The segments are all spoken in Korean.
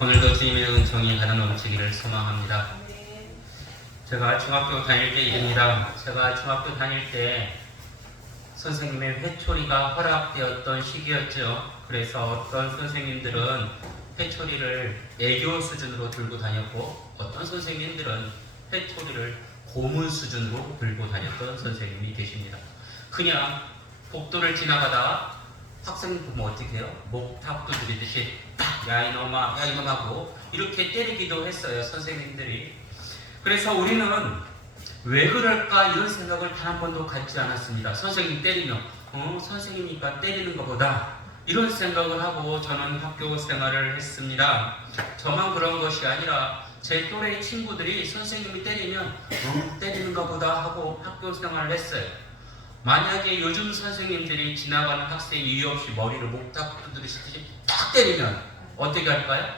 오늘도 주님의 은총이 가득 넘치기를 소망합니다. 제가 중학교 다닐 때 일입니다. 제가 중학교 다닐 때 선생님의 회초리가 허락되었던 시기였죠. 그래서 어떤 선생님들은 회초리를 애교 수준으로 들고 다녔고, 어떤 선생님들은 회초리를 고문 수준으로 들고 다녔던 선생님이 계십니다. 그냥 복도를 지나가다가 학생들 보면 어떻게 해요? 목탁 두드리듯이 딱 야 이놈아 야 이놈하고 이렇게 때리기도 했어요, 선생님들이. 그래서 우리는 왜 그럴까 이런 생각을 단 한 번도 갖지 않았습니다. 선생님 때리면 선생님이니까 때리는 것보다, 이런 생각을 하고 저는 학교 생활을 했습니다. 저만 그런 것이 아니라 제 또래 친구들이 선생님이 때리면 때리는 것보다 하고 학교 생활을 했어요. 만약에 요즘 선생님들이 지나가는 학생 이유 없이 머리를 목탁 두드리시듯이 딱 때리면 어떻게 할까요?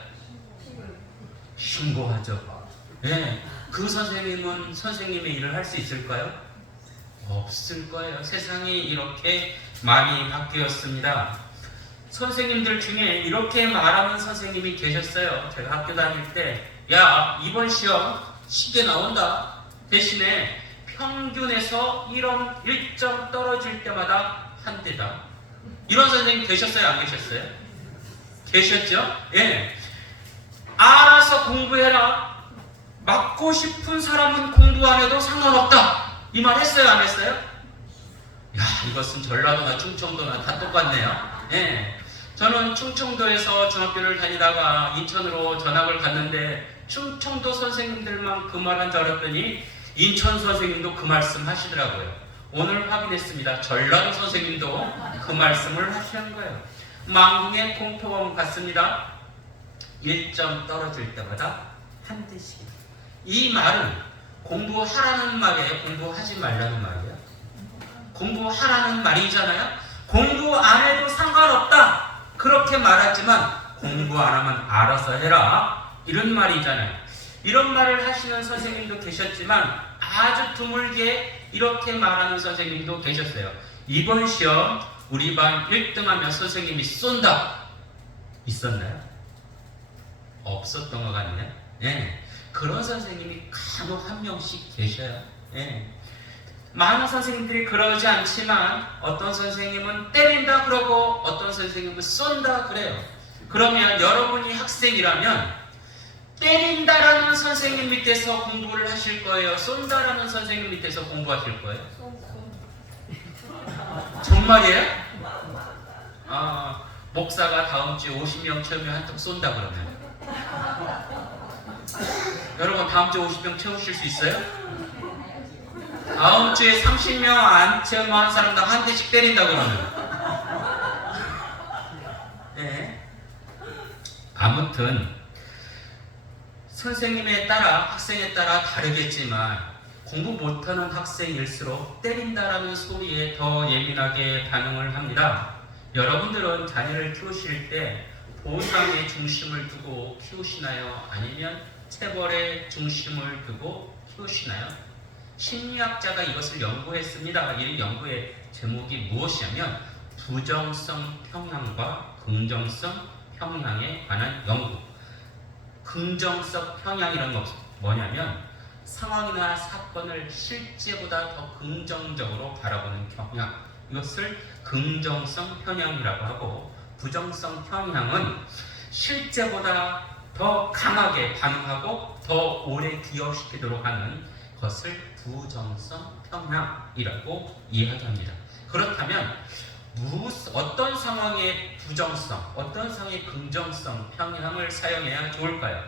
신고하죠. 네. 그 선생님은 선생님의 일을 할 수 있을까요? 없을 거예요. 세상이 이렇게 많이 바뀌었습니다. 선생님들 중에 이렇게 말하는 선생님이 계셨어요. 제가 학교 다닐 때, 야 이번 시험 쉽게 나온다. 대신에 평균에서 1점 떨어질 때마다 한 대다. 이런 선생님 계셨어요? 안 계셨어요? 계셨죠? 예. 알아서 공부해라. 맞고 싶은 사람은 공부 안 해도 상관없다. 이 말 했어요? 안 했어요? 야, 이것은 전라도나 충청도나 다 똑같네요. 예. 저는 충청도에서 중학교를 다니다가 인천으로 전학을 갔는데 충청도 선생님들만 그 말 한 줄 알았더니 인천 선생님도 그 말씀 하시더라고요. 오늘 확인했습니다. 전라도 선생님도 그 말씀을 하시는 거예요. 망궁의 공포원 같습니다. 1점 떨어질 때마다 한 대씩. 이 말은 공부하라는 말이에요? 공부하지 말라는 말이에요? 공부하라는 말이잖아요? 공부 안 해도 상관없다. 그렇게 말하지만 공부 안 하면 알아서 해라. 이런 말이잖아요. 이런 말을 하시는 선생님도 계셨지만 아주 드물게 이렇게 말하는 선생님도 계셨어요. 이번 시험 우리 반 1등하면 선생님이 쏜다. 있었나요? 없었던 것 같네요. 예. 그런 선생님이 간혹 한 명씩 계셔요. 예. 많은 선생님들이 그러지 않지만 어떤 선생님은 때린다 그러고 어떤 선생님은 쏜다 그래요. 그러면 여러분이 학생이라면 때린다라는 선생님 밑에서 공부를 하실 거예요? 쏜다라는 선생님 밑에서 공부하실 거예요? 정말이에요? 목사가 다음 주에 50명 채우면 한턱 쏜다 그러면 여러분 다음 주에 50명 채우실 수 있어요? 다음 주에 30명 안 채우면 한 사람당 한 대씩 때린다 그러면 네. 아무튼 선생님에 따라 학생에 따라 다르겠지만 공부 못하는 학생일수록 때린다라는 소리에 더 예민하게 반응을 합니다. 여러분들은 자녀를 키우실 때 보상에 중심을 두고 키우시나요? 아니면 체벌에 중심을 두고 키우시나요? 심리학자가 이것을 연구했습니다. 이 연구의 제목이 무엇이냐면 부정성 평향과 긍정성 평향에 관한 연구. 긍정성 평향이라는 것은 뭐냐면 상황이나 사건을 실제보다 더 긍정적으로 바라보는 평향, 이것을 긍정성 평향이라고 하고, 부정성 평향은 실제보다 더 강하게 반응하고 더 오래 기억시키도록 하는 것을 부정성 평향이라고 이야기합니다. 그렇다면 어떤 상황의 부정성, 어떤 상황의 긍정성 평향을 사용해야 좋을까요?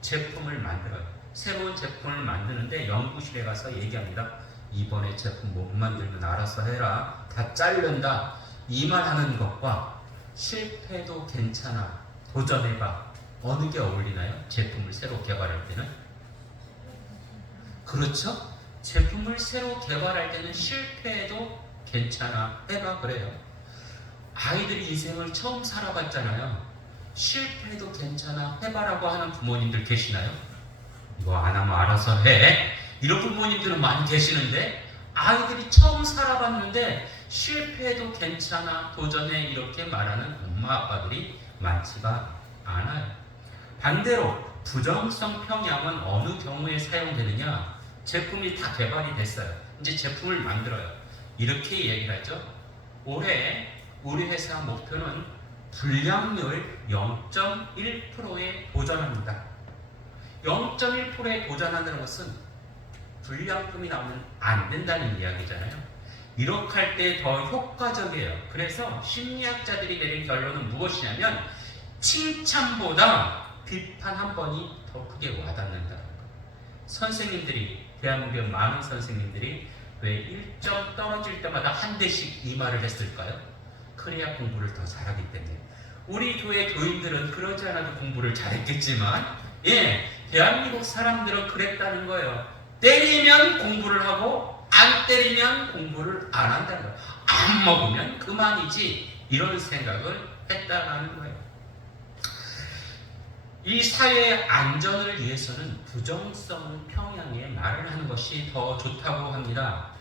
제품을 만들어요. 새로운 제품을 만드는데 연구실에 가서 얘기합니다. 이번에 제품 못 만들면 알아서 해라. 다 자른다. 이 말 하는 것과 실패도 괜찮아. 도전해봐. 어느 게 어울리나요? 제품을 새로 개발할 때는? 그렇죠? 제품을 새로 개발할 때는 실패해도 괜찮아. 해봐 그래요. 아이들이 인생을 처음 살아봤잖아요. 실패해도 괜찮아. 해봐라고 하는 부모님들 계시나요? 이거 안 하면 알아서 해. 이런 부모님들은 많이 계시는데 아이들이 처음 살아봤는데 실패해도 괜찮아. 도전해. 이렇게 말하는 엄마 아빠들이 많지가 않아요. 반대로 부정성 평양은 어느 경우에 사용되느냐? 제품이 다 개발이 됐어요. 이제 제품을 만들어요. 이렇게 얘기를 하죠. 올해 우리 회사 목표는 불량률 0.1%에 도전합니다. 0.1%에 도전한다는 것은 불량품이 나오면 안 된다는 이야기잖아요. 이렇게 할 때 더 효과적이에요. 그래서 심리학자들이 내린 결론은 무엇이냐면 칭찬보다 비판 한 번이 더 크게 와닿는다는 거예요. 선생님들이, 대한민국의 많은 선생님들이 왜 1점 떨어질 때마다 한 대씩 이 말을 했을까요? 그래야 공부를 더 잘하기 때문에. 우리 교회 교인들은 그러지 않아도 공부를 잘했겠지만, 대한민국 사람들은 그랬다는 거예요. 때리면 공부를 하고 안 때리면 공부를 안 한다는 거예요. 안 먹으면 그만이지, 이런 생각을 했다는 거예요. 이 사회의 안전을 위해서는 부정성 평양에 말을 하는 것이 더 좋다고 합니다.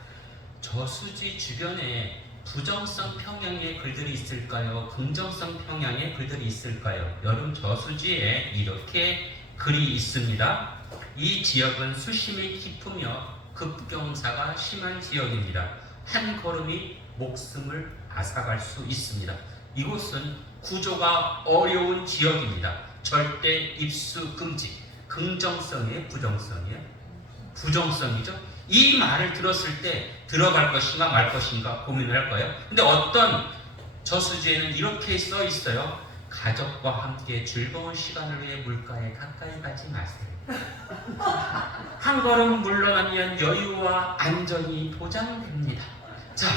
저수지 주변에 부정성 평양의 글들이 있을까요? 긍정성 평양의 글들이 있을까요? 여름 저수지에 이렇게 글이 있습니다. 이 지역은 수심이 깊으며 급경사가 심한 지역입니다. 한 걸음이 목숨을 앗아갈 수 있습니다. 이곳은 구조가 어려운 지역입니다. 절대 입수 금지. 긍정성이에요? 부정성이에요? 부정성이죠. 이 말을 들었을 때 들어갈 것인가 말 것인가 고민을 할 거예요. 근데 어떤 저수지에는 이렇게 써 있어요. 가족과 함께 즐거운 시간을 위해 물가에 가까이 가지 마세요. 한 걸음 물러나면 여유와 안전이 보장됩니다. 자,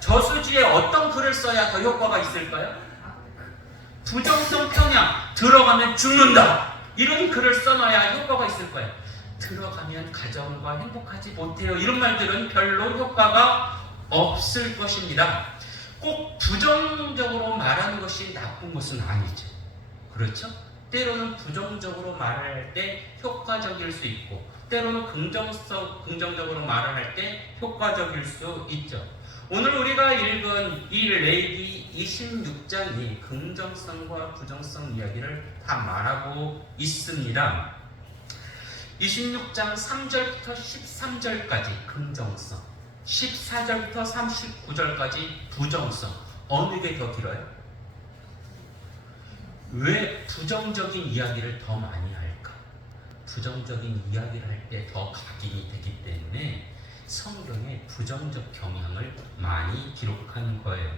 저수지에 어떤 글을 써야 더 효과가 있을까요? 부정성 평양, 들어가면 죽는다, 이런 글을 써놔야 효과가 있을 거예요. 들어가면 가정과 행복하지 못해요, 이런 말들은 별로 효과가 없을 것입니다. 꼭 부정적으로 말하는 것이 나쁜 것은 아니죠. 그렇죠? 때로는 부정적으로 말할 때 효과적일 수 있고, 때로는 긍정적으로 말을 할 때 효과적일 수 있죠. 오늘 우리가 읽은 이 레위기 26장이 긍정성과 부정성 이야기를 다 말하고 있습니다. 26장 3절부터 13절까지 긍정성, 14절부터 39절까지 부정성. 어느 게 더 길어요? 왜 부정적인 이야기를 더 많이 할까? 부정적인 이야기를 할 때 더 각인이 되기 때문에 성경에 부정적 경향을 많이 기록한 거예요.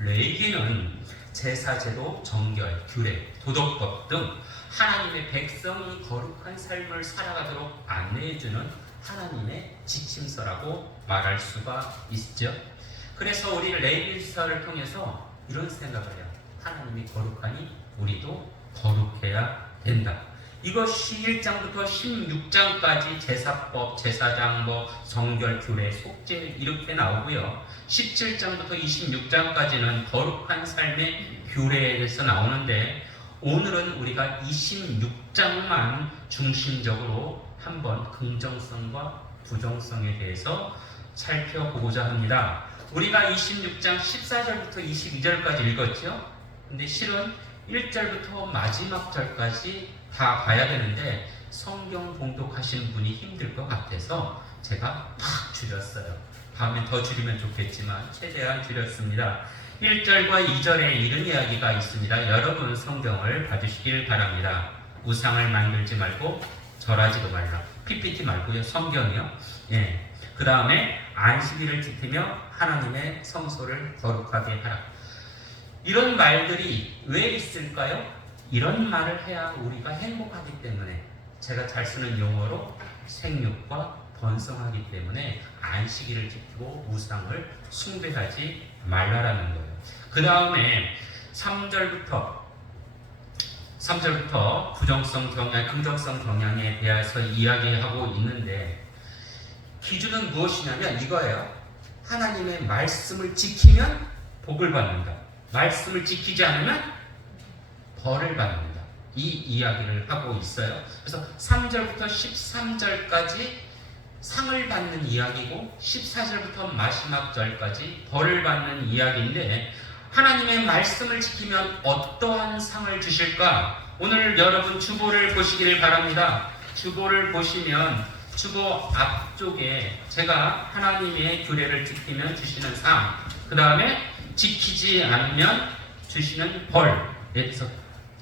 레위기는 제사제도, 정결, 규례, 도덕법 등 하나님의 백성이 거룩한 삶을 살아가도록 안내해주는 하나님의 지침서라고 말할 수가 있죠. 그래서 우리 레위기서를 통해서 이런 생각을 해요. 하나님이 거룩하니 우리도 거룩해야 된다. 이것이 1장부터 16장까지 제사법, 제사장, 정결, 규례, 속죄 이렇게 나오고요. 17장부터 26장까지는 거룩한 삶의 규례에 대해서 나오는데, 오늘은 우리가 26장만 중심적으로 한번 긍정성과 부정성에 대해서 살펴보고자 합니다. 우리가 26장 14절부터 22절까지 읽었죠? 근데 실은 1절부터 마지막 절까지 다 봐야 되는데 성경 봉독하시는 분이 힘들 것 같아서 제가 팍 줄였어요. 다음에 더 줄이면 좋겠지만 최대한 줄였습니다. 1절과 2절에 이런 이야기가 있습니다. 여러분 성경을 봐주시길 바랍니다. 우상을 만들지 말고 절하지도 말라. PPT 말고요. 성경이요. 그 다음에 안식일을 지키며 하나님의 성소를 거룩하게 하라. 이런 말들이 왜 있을까요? 이런 말을 해야 우리가 행복하기 때문에, 제가 잘 쓰는 용어로 생육과 번성하기 때문에 안식일을 지키고 우상을 숭배하지 말라라는 거예요. 그 다음에 3절부터 부정성 경향, 긍정성 경향에 대해서 이야기하고 있는데, 기준은 무엇이냐면 이거예요. 하나님의 말씀을 지키면 복을 받는다. 말씀을 지키지 않으면 벌을 받는다. 이 이야기를 하고 있어요. 그래서 3절부터 13절까지 상을 받는 이야기고, 14절부터 마지막 절까지 벌을 받는 이야기인데, 하나님의 말씀을 지키면 어떠한 상을 주실까? 오늘 여러분 주보를 보시기를 바랍니다. 주보를 보시면 주보 앞쪽에 제가 하나님의 규례를 지키면 주시는 상, 그 다음에 지키지 않으면 주시는 벌, 이렇게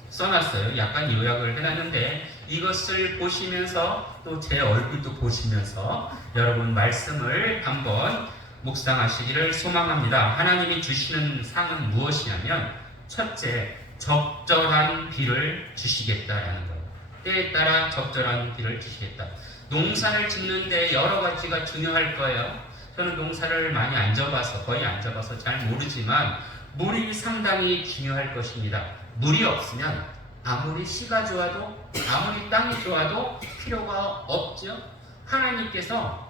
써놨어요. 약간 요약을 해놨는데 이것을 보시면서 또 제 얼굴도 보시면서 여러분 말씀을 한번 묵상하시기를 소망합니다. 하나님이 주시는 상은 무엇이냐면 첫째, 적절한 비를 주시겠다라는 거예요. 때에 따라 적절한 비를 주시겠다. 농사를 짓는데 여러 가지가 중요할 거예요. 저는 농사를 많이 안 져봐서, 거의 안 져봐서 잘 모르지만 물이 상당히 중요할 것입니다. 물이 없으면 아무리 씨가 좋아도, 아무리 땅이 좋아도 필요가 없죠. 하나님께서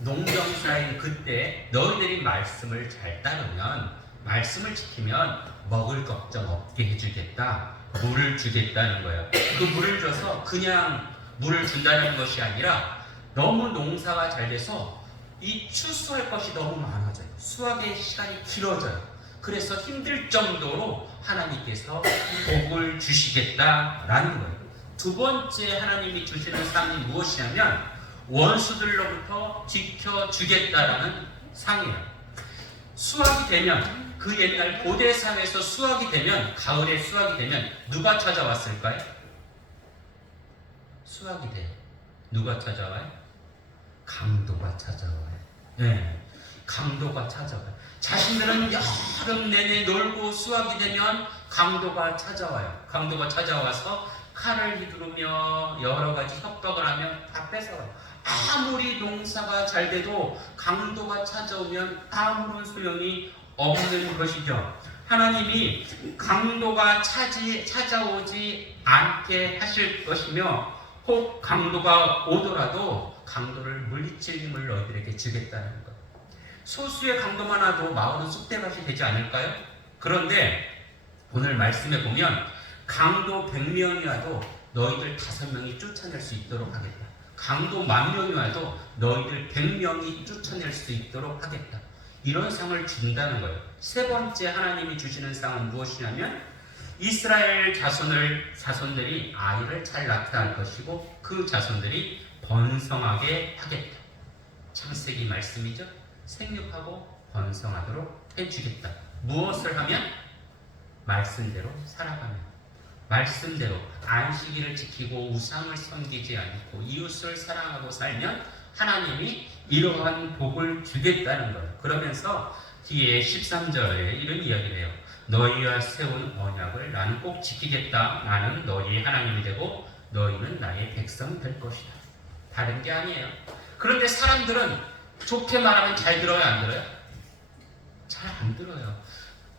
농경사인 그때 너희들이 말씀을 잘 따르면, 말씀을 지키면 먹을 걱정 없게 해주겠다, 물을 주겠다는 거예요. 그 물을 줘서 그냥 물을 준다는 것이 아니라 너무 농사가 잘 돼서 이 추수할 것이 너무 많아져요. 수확의 시간이 길어져요. 그래서 힘들 정도로 하나님께서 복을 주시겠다라는 거예요. 두 번째 하나님이 주시는 상이 무엇이냐면 원수들로부터 지켜주겠다라는 상이에요. 수확이 되면, 그 옛날 고대 사회에서 수확이 되면, 가을에 수확이 되면 누가 찾아왔을까요? 수확이 돼요. 누가 찾아와요? 강도가 찾아와요. 네, 강도가 찾아와요. 자신들은 여름 내내 놀고 수확이 되면 강도가 찾아와요. 강도가 찾아와서 칼을 휘두르며 여러 가지 협박을 하며 다 뺏어가요. 아무리 농사가 잘 돼도 강도가 찾아오면 아무런 소용이 없는 것이죠. 하나님이 강도가 찾아오지 않게 하실 것이며, 혹 강도가 오더라도 강도를 물리칠 힘을 너희들에게 주겠다는 것. 소수의 강도만 와도 마을은 쑥대밭이 되지 않을까요? 그런데 오늘 말씀에 보면 강도 100명이 와도 너희들 5명이 쫓아낼 수 있도록 하겠다. 강도 10,000명이 와도 너희들 100명이 쫓아낼 수 있도록 하겠다. 이런 상을 준다는 거예요. 세 번째 하나님이 주시는 상은 무엇이냐면 이스라엘 자손들이 아이를 잘 낳게 것이고 그 자손들이 번성하게 하겠다. 창세기 말씀이죠. 생육하고 번성하도록 해주겠다. 무엇을 하면? 말씀대로 살아가면, 말씀대로 안식일을 지키고 우상을 섬기지 않고 이웃을 사랑하고 살면 하나님이 이러한 복을 주겠다는 거예요. 그러면서 뒤에 13절에 이런 이야기를 해요. 너희와 세운 언약을 나는 꼭 지키겠다. 나는 너희의 하나님이 되고 너희는 나의 백성이 될 것이다. 다른 게 아니에요. 그런데 사람들은 좋게 말하면 잘 들어요, 안 들어요? 잘 안 들어요.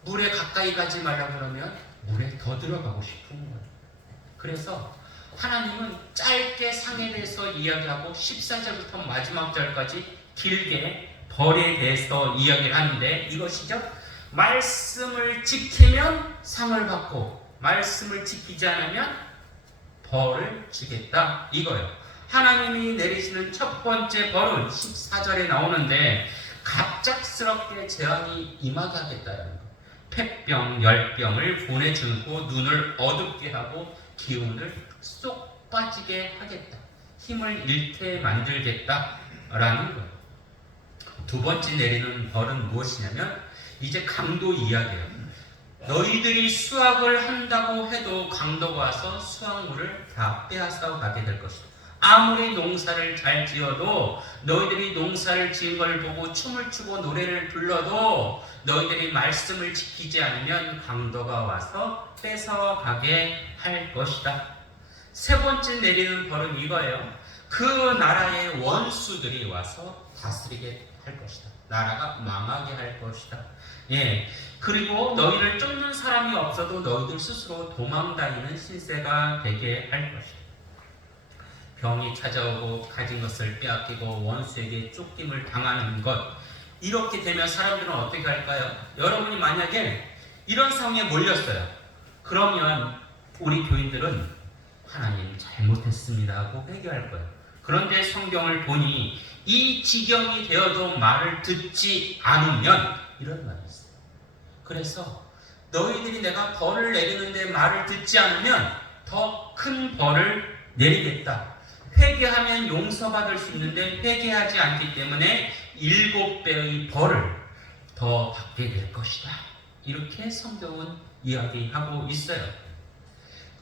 물에 가까이 가지 말라 그러면 물에 더 들어가고 싶은 거예요. 그래서 하나님은 짧게 상에 대해서 이야기하고 14절부터 마지막 절까지 길게 벌에 대해서 이야기를 하는데 이것이죠. 말씀을 지키면 상을 받고 말씀을 지키지 않으면 벌을 주겠다, 이거예요. 하나님이 내리시는 첫 번째 벌은 14절에 나오는데 갑작스럽게 재앙이 임하게 하겠다는 거예요. 폐병, 열병을 보내주고 눈을 어둡게 하고 기운을 쏙 빠지게 하겠다. 힘을 잃게 만들겠다라는 거예요. 두 번째 내리는 벌은 무엇이냐면 이제 강도 이야기예요. 너희들이 수확을 한다고 해도 강도가 와서 수확물을 다 빼앗아 가게 될 것이다. 아무리 농사를 잘 지어도 너희들이 농사를 지은 걸 보고 춤을 추고 노래를 불러도 너희들이 말씀을 지키지 않으면 강도가 와서 뺏어가게 할 것이다. 세 번째 내리는 벌은 이거예요. 그 나라의 원수들이 와서 다스리게 할 것이다. 나라가 망하게 할 것이다. 예. 그리고 너희를 쫓는 사람이 없어도 너희들 스스로 도망다니는 신세가 되게 할 것이다. 병이 찾아오고 가진 것을 빼앗기고 원수에게 쫓김을 당하는 것, 이렇게 되면 사람들은 어떻게 할까요? 여러분이 만약에 이런 상황에 몰렸어요. 그러면 우리 교인들은 하나님 잘못했습니다 하고 회개할 거예요. 그런데 성경을 보니 이 지경이 되어도 말을 듣지 않으면 이런 말이 있어요. 그래서 너희들이 내가 벌을 내리는데 말을 듣지 않으면 더 큰 벌을 내리겠다. 회개하면 용서받을 수 있는데 회개하지 않기 때문에 7배의 벌을 더 받게 될 것이다. 이렇게 성경은 이야기하고 있어요.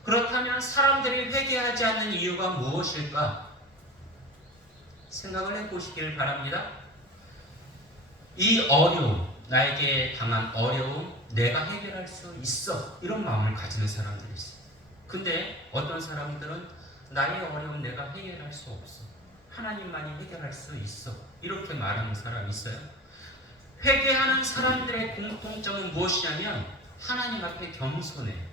그렇다면 사람들이 회개하지 않는 이유가 무엇일까? 생각을 해보시길 바랍니다. 이 어려움, 나에게 당한 어려움, 내가 해결할 수 있어. 이런 마음을 가지는 사람들이 있어요. 근데 어떤 사람들은 나의 어려움 내가 해결할 수 없어. 하나님만이 해결할 수 있어. 이렇게 말하는 사람이 있어요. 회개하는 사람들의 공통점은 무엇이냐면 하나님 앞에 겸손해요.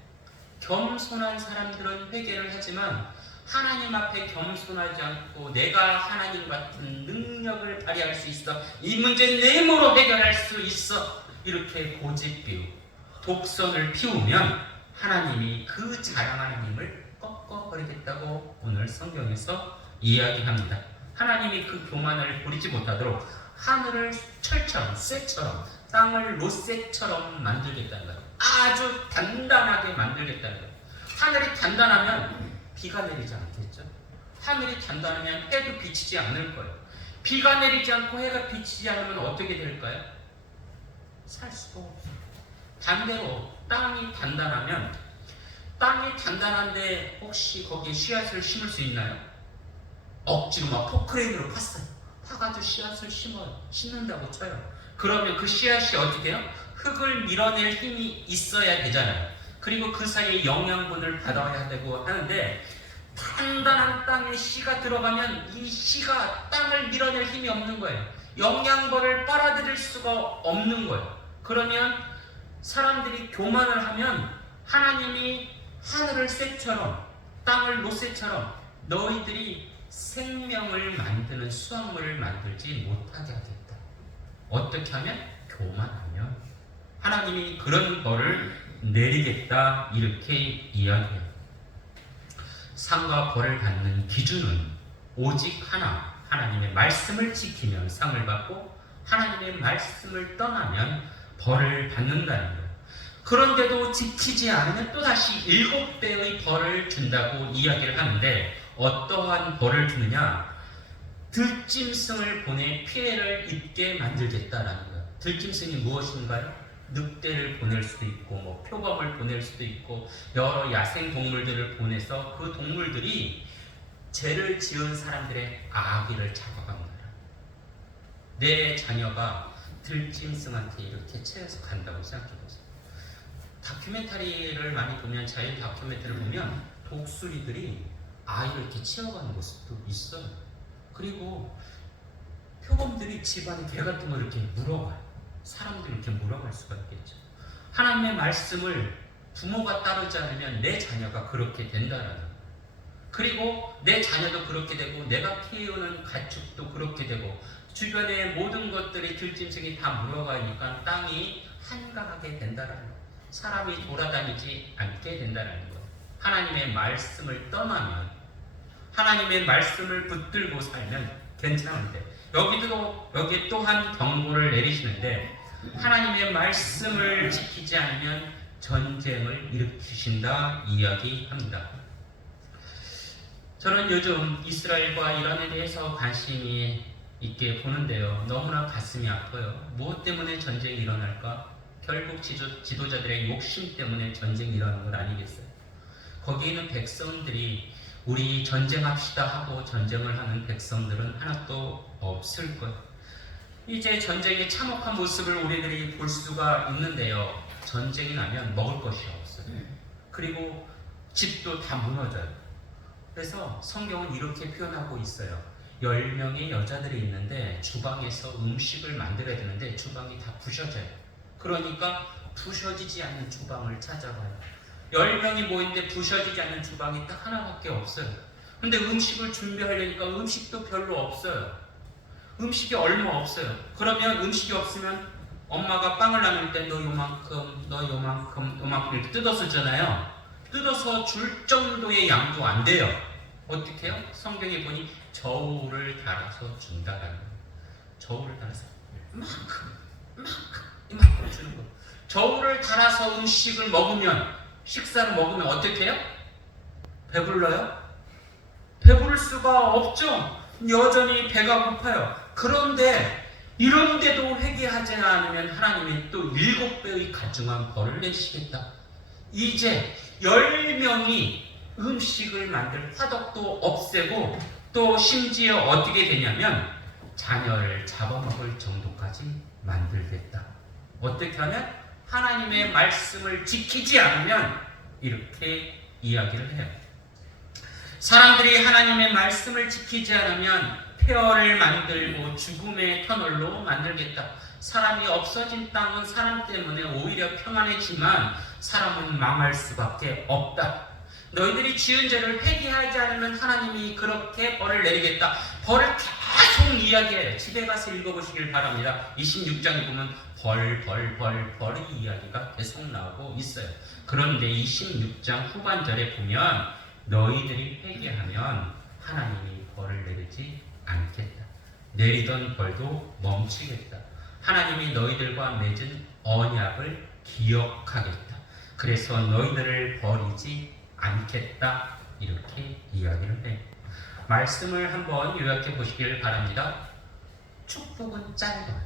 겸손한 사람들은 회개를 하지만 하나님 앞에 겸손하지 않고 내가 하나님 같은 능력을 발휘할 수 있어. 이 문제 내 힘으로 해결할 수 있어. 이렇게 고집 피우고 독선을 피우면 하나님이 그 자랑하는 힘을 꺾어버리겠다고 오늘 성경에서 이야기합니다. 하나님이 그 교만을 부리지 못하도록 하늘을 철처럼 쇠처럼 땅을 롯쇠처럼 만들겠다는 거예요. 아주 단단하게 만들겠다는 거예요. 하늘이 단단하면 비가 내리지 않겠죠. 하늘이 단단하면 해도 비치지 않을 거예요. 비가 내리지 않고 해가 비치지 않으면 어떻게 될까요? 살 수가 없어요. 반대로 땅이 단단하면 땅이 단단한데 혹시 거기에 씨앗을 심을 수 있나요? 억지로 막 포크레인으로 팠어요. 파가지고 씨앗을 심는다고 쳐요. 그러면 그 씨앗이 어떻게 해요? 흙을 밀어낼 힘이 있어야 되잖아요. 그리고 그 사이에 영양분을 받아야 되고 하는데 단단한 땅에 씨가 들어가면 이 씨가 땅을 밀어낼 힘이 없는 거예요. 영양분을 빨아들일 수가 없는 거예요. 그러면 사람들이 교만을 하면 하나님이 하늘을 쇠처럼 땅을 롯쇠처럼 너희들이 생명을 만드는 수확물을 만들지 못하게 하겠다. 어떻게 하면? 교만하면 하나님이 그런 벌을 내리겠다. 이렇게 이야기해요. 상과 벌을 받는 기준은 오직 하나, 하나님의 말씀을 지키면 상을 받고 하나님의 말씀을 떠나면 벌을 받는다는 거예요. 그런데도 지키지 않으면 또다시 7배의 벌을 준다고 이야기를 하는데 어떠한 벌을 주느냐? 들짐승을 보내 피해를 입게 만들겠다라는 거예요. 들짐승이 무엇인가요? 늑대를 보낼 수도 있고 표범을 보낼 수도 있고 여러 야생 동물들을 보내서 그 동물들이 죄를 지은 사람들의 아기를 잡아갑니다. 내 자녀가 들짐승한테 이렇게 채워서 간다고 생각해보세요. 다큐멘터리를 많이 보면, 자연 다큐멘터리를 보면 독수리들이 아이를 이렇게 채워가는 모습도 있어요. 그리고 표범들이 집안에 개 같은 걸 이렇게 물어가요. 사람들이 이렇게 물어갈 수가 있겠죠. 하나님의 말씀을 부모가 따르지 않으면 내 자녀가 그렇게 된다라는 거예요. 그리고 내 자녀도 그렇게 되고 내가 키우는 가축도 그렇게 되고 주변의 모든 것들이 들짐승이 다 물어가니까 땅이 한가하게 된다라는 거예요. 사람이 돌아다니지 않게 된다라는 거예요. 하나님의 말씀을 떠나면, 하나님의 말씀을 붙들고 살면 괜찮은데 여기에 또한 경고를 내리시는데 하나님의 말씀을 지키지 않으면 전쟁을 일으키신다 이야기합니다. 저는 요즘 이스라엘과 이란에 대해서 관심이 있게 보는데요. 너무나 가슴이 아파요. 무엇 때문에 전쟁이 일어날까? 결국 지도자들의 욕심 때문에 전쟁이 일어나는 것 아니겠어요? 거기에 있는 백성들이 우리 전쟁합시다 하고 전쟁을 하는 백성들은 하나도 없을 거예요. 이제 전쟁의 참혹한 모습을 우리들이 볼 수가 있는데요. 전쟁이 나면 먹을 것이 없어요. 그리고 집도 다 무너져요. 그래서 성경은 이렇게 표현하고 있어요. 10명의 여자들이 있는데 주방에서 음식을 만들어야 되는데 주방이 다 부셔져요. 그러니까 부셔지지 않는 주방을 찾아가요. 10명이 모이는데 부셔지지 않는 주방이 딱 하나밖에 없어요. 근데 음식을 준비하려니까 음식도 별로 없어요. 음식이 얼마 없어요. 그러면 음식이 없으면 엄마가 빵을 나눌 때 너 요만큼, 너 요만큼, 요만큼 이렇게 뜯어서 주잖아요. 뜯어서 줄 정도의 양도 안 돼요. 어떻게 해요? 성경에 보니 저울을 달아서 준다라는 거예요. 저울을 달아서 이만큼 주는 거예요. 저울을 달아서 음식을 먹으면, 식사를 먹으면 어떻게 해요? 배불러요? 배부를 수가 없죠. 여전히 배가 고파요. 그런데 이런데도 회개하지 않으면 하나님이 또 7배의 가중한 벌을 내시겠다. 이제 10명이 음식을 만들 화덕도 없애고 또 심지어 어떻게 되냐면 자녀를 잡아먹을 정도까지 만들겠다. 어떻게 하면 하나님의 말씀을 지키지 않으면 이렇게 이야기를 해요. 사람들이 하나님의 말씀을 지키지 않으면 폐허를 만들고 죽음의 터널로 만들겠다. 사람이 없어진 땅은 사람 때문에 오히려 평안해지만 사람은 망할 수밖에 없다. 너희들이 지은 죄를 회개하지 않으면 하나님이 그렇게 벌을 내리겠다. 벌을 계속 이야기해요. 집에 가서 읽어보시길 바랍니다. 26장에 보면 벌의 이야기가 계속 나오고 있어요. 그런데 26장 후반절에 보면 너희들이 회개하면 하나님이 벌을 내리지 않겠다. 내리던 벌도 멈추겠다. 하나님이 너희들과 맺은 언약을 기억하겠다. 그래서 너희들을 버리지 않겠다. 이렇게 이야기를 해. 말씀을 한번 요약해 보시길 바랍니다. 축복은 짧아요.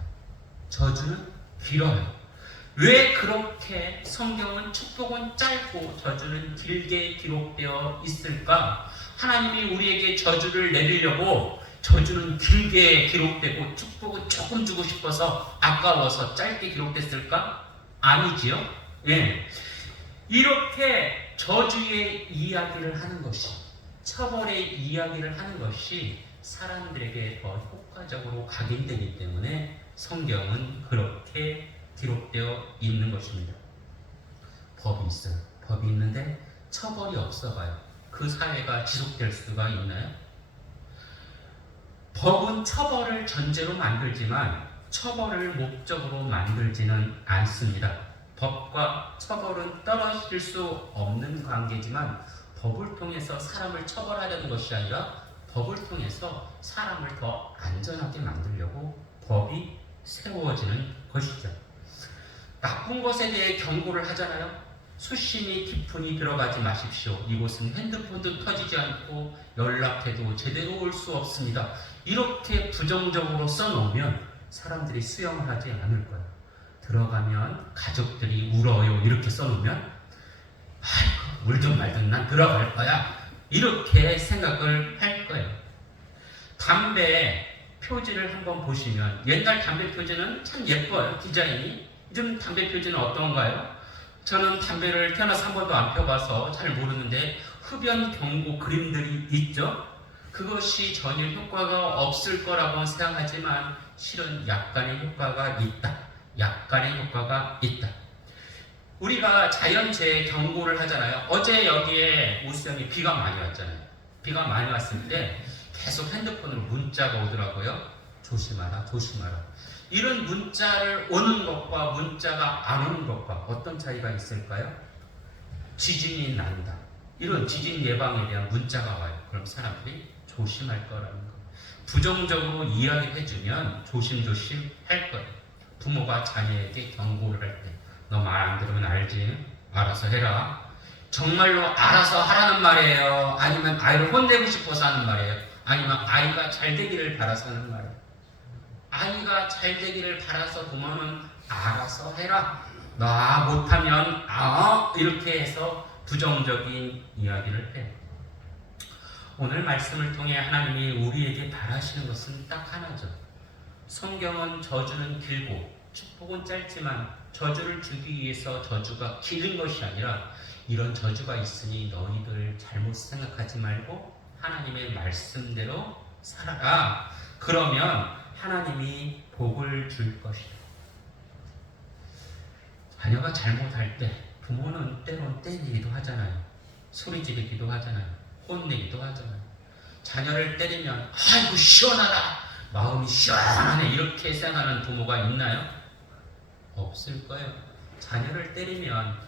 저주는 길어요. 왜 그렇게 성경은 축복은 짧고 저주는 길게 기록되어 있을까? 하나님이 우리에게 저주를 내리려고 저주는 길게 기록되고 축복은 조금 주고 싶어서 아까워서 짧게 기록됐을까? 아니지요. 예. 이렇게 저주의 이야기를 하는 것이, 처벌의 이야기를 하는 것이 사람들에게 더 효과적으로 각인되기 때문에 성경은 그렇게 기록되어 있는 것입니다. 법이 있어요. 법이 있는데 처벌이 없어봐요. 그 사회가 지속될 수가 있나요? 법은 처벌을 전제로 만들지만 처벌을 목적으로 만들지는 않습니다. 법과 처벌은 떨어질 수 없는 관계지만 법을 통해서 사람을 처벌하려는 것이 아니라 법을 통해서 사람을 더 안전하게 만들려고 법이 세워지는 것이죠. 나쁜 것에 대해 경고를 하잖아요. 수심이 깊으니 들어가지 마십시오. 이곳은 핸드폰도 터지지 않고 연락해도 제대로 올 수 없습니다. 이렇게 부정적으로 써놓으면 사람들이 수용을 하지 않을 거예요. 들어가면 가족들이 울어요. 이렇게 써놓으면 아이고 울든 말든 난 들어갈 거야. 이렇게 생각을 할 거예요. 담배 표지를 한번 보시면 옛날 담배 표지는 참 예뻐요. 디자인이. 요즘 담배 표지는 어떤가요? 저는 담배를 태어나서 한 번도 안 펴봐서 잘 모르는데 흡연 경고 그림들이 있죠. 그것이 전혀 효과가 없을 거라고 생각하지만 실은 약간의 효과가 있다. 약간의 효과가 있다. 우리가 자연재해 경고를 하잖아요. 어제 여기에 오수영이 비가 많이 왔잖아요. 비가 많이 왔을 때 계속 핸드폰으로 문자가 오더라고요. 조심하라, 조심하라. 이런 문자를 오는 것과 문자가 안 오는 것과 어떤 차이가 있을까요? 지진이 난다. 이런 지진 예방에 대한 문자가 와요. 그럼 사람들이 조심할 거라는 거예요. 부정적으로 이야기를 해주면 조심조심 할 거예요. 부모가 자녀에게 경고를 할 때 너 말 안 들으면 알지? 알아서 해라. 정말로 알아서 하라는 말이에요? 아니면 아이를 혼내고 싶어서 하는 말이에요? 아니면 아이가 잘 되기를 바라서 하는 말이에요? 아이가 잘 되기를 바라서 부모는 알아서 해라. 나 못하면 이렇게 해서 부정적인 이야기를 해. 오늘 말씀을 통해 하나님이 우리에게 바라시는 것은 딱 하나죠. 성경은 저주는 길고 축복은 짧지만 저주를 주기 위해서 저주가 길은 것이 아니라 이런 저주가 있으니 너희들 잘못 생각하지 말고 하나님의 말씀대로 살아라. 그러면 하나님이 복을 줄 것이다. 자녀가 잘못할 때 부모는 때론 때리기도 하잖아요. 소리 지르기도 하잖아요. 혼내기도 하잖아요. 자녀를 때리면 아이고 시원하다. 마음이 시원하네. 이렇게 생각하는 부모가 있나요? 없을 거예요. 자녀를 때리면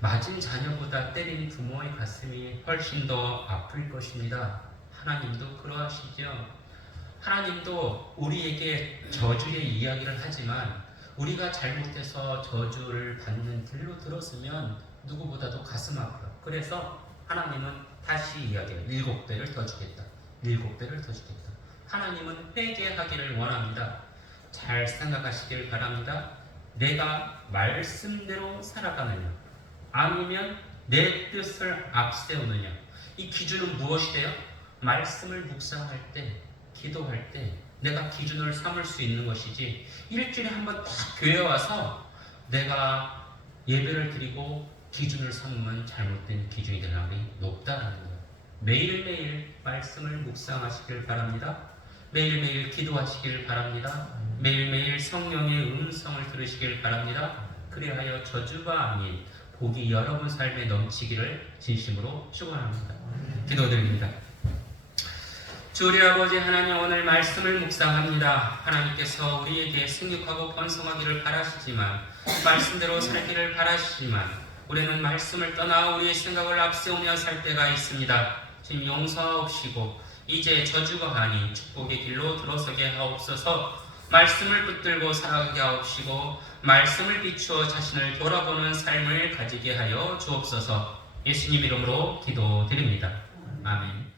맞은 자녀보다 때린 부모의 가슴이 훨씬 더 아플 것입니다. 하나님도 그러하시죠. 하나님도 우리에게 저주의 이야기를 하지만 우리가 잘못해서 저주를 받는 길로 들었으면 누구보다도 가슴 아파요. 그래서 하나님은 다시 이야기해요. 7배를 더 주겠다. 7배를 더 주겠다. 하나님은 회개하기를 원합니다. 잘 생각하시길 바랍니다. 내가 말씀대로 살아가느냐 아니면 내 뜻을 앞세우느냐. 이 기준은 무엇이 돼요? 말씀을 묵상할 때, 기도할 때 내가 기준을 삼을 수 있는 것이지, 일주일에 한번 딱 교회 와서 내가 예배를 드리고 기준을 삼으면 잘못된 기준이 될 확률이 높다라는 거예요. 매일매일 말씀을 묵상하시길 바랍니다. 매일매일 기도하시길 바랍니다. 매일매일 성령의 음성을 들으시길 바랍니다. 그리하여 저주가 아닌 복이 여러분 삶에 넘치기를 진심으로 축원합니다. 기도드립니다. 주 우리 아버지 하나님, 오늘 말씀을 묵상합니다. 하나님께서 우리에게 생육하고 번성하기를 바라시지만, 말씀대로 살기를 바라시지만, 우리는 말씀을 떠나 우리의 생각을 앞세우며 살 때가 있습니다. 지금 용서하옵시고 이제 저주가 아닌 축복의 길로 들어서게 하옵소서. 말씀을 붙들고 살아가게 하옵시고 말씀을 비추어 자신을 돌아보는 삶을 가지게 하여 주옵소서. 예수님 이름으로 기도드립니다. 아멘.